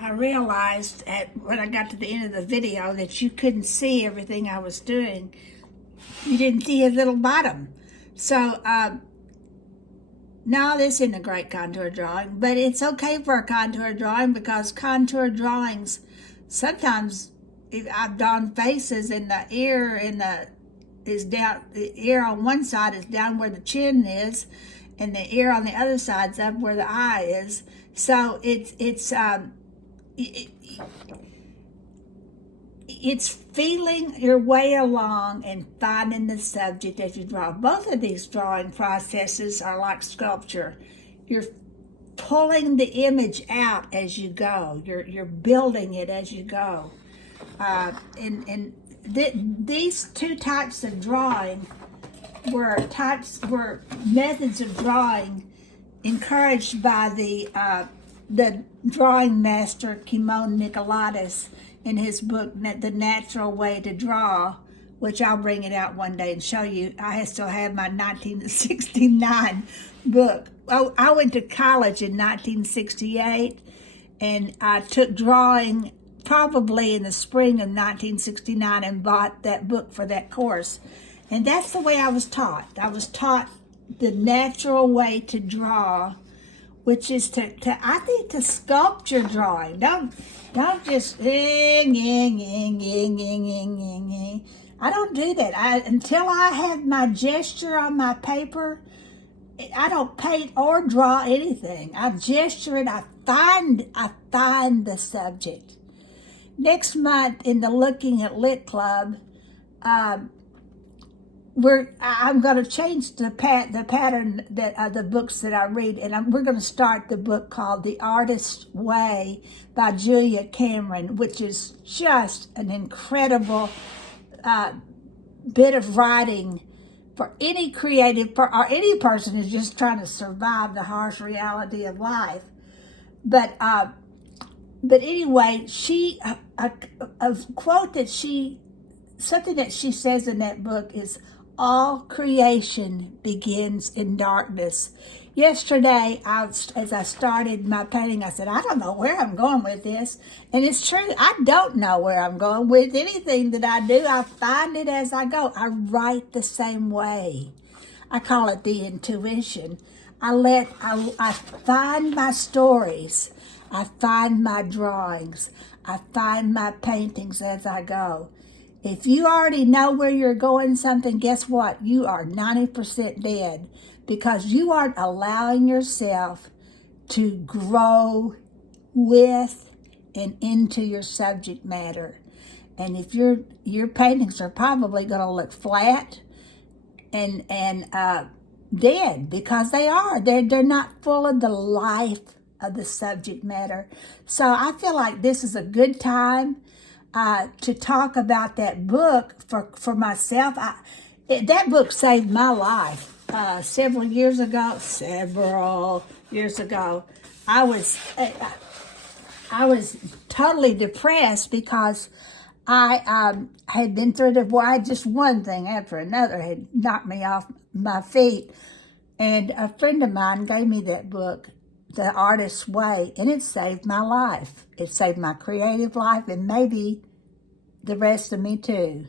I realized when I got to the end of the video that you couldn't see everything I was doing. You didn't see a little bottom. So, no, this isn't a great contour drawing, but it's okay for a contour drawing because contour drawings, sometimes I've drawn faces and the ear is down, the ear on one side is down where the chin is, and the ear on the other side's up where the eye is. So it's feeling your way along and finding the subject as you draw. Both of these drawing processes are like sculpture. You're pulling the image out as you go. You're building it as you go. These two types of drawing were methods of drawing encouraged by the drawing master Kimon Nicolaitis in his book, The Natural Way to Draw, which I'll bring it out one day and show you. I still have my 1969 book. Oh, I went to college in 1968, and I took drawing probably in the spring of 1969 and bought that book for that course. And that's the way I was taught. I was taught the natural way to draw, which is to sculpt your drawing. Don't just I don't do that. Until I have my gesture on my paper, I don't paint or draw anything. I gesture it. I find the subject. Next month in the Looking at Lit Club, I'm going to change the pattern that the books that I read, and we're going to start the book called The Artist's Way by Julia Cameron, which is just an incredible bit of writing for any creative or any person who's just trying to survive the harsh reality of life. But anyway, a quote something that she says in that book is, all creation begins in darkness. Yesterday, as I started my painting, I said, I don't know where I'm going with this. And it's true, I don't know where I'm going with anything that I do. I find it as I go. I write the same way. I call it the intuition. I find my stories. I find my drawings. I find my paintings as I go. If you already know where you're going something, guess what? You are 90% dead because you aren't allowing yourself to grow with and into your subject matter. And if your paintings are probably going to look flat and dead, because they are. They're not full of the life of the subject matter. So I feel like this is a good time to talk about that book for myself. That book saved my life. Several years ago, I was totally depressed because I had been through divorce. Just one thing after another had knocked me off my feet. And a friend of mine gave me that book, The Artist's Way, and it saved my life. It saved my creative life and maybe the rest of me too.